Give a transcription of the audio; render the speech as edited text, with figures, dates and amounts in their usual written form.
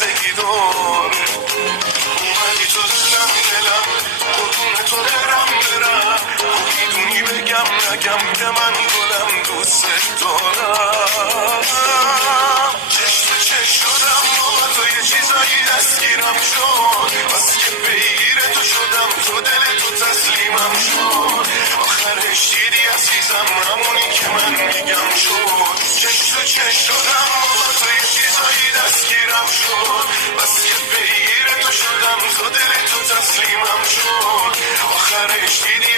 خستگی دار اومدی تو دلم قربون تو برم میدونی بگم نگم که من گلم دوست دارم چشم تو چشم شدم با تو یه چیزایی دستگیرم شد بس که بگیر تو شدم تو دل تو تسلیمم شد آخرش دیدی عزیزم همونی که من میگم شد چشم تو چشم شدم با تو یه چیزایی دستگیرم شد بس که بگیر تو شدم تو دل تو تسلیمم شد آخرش دیدی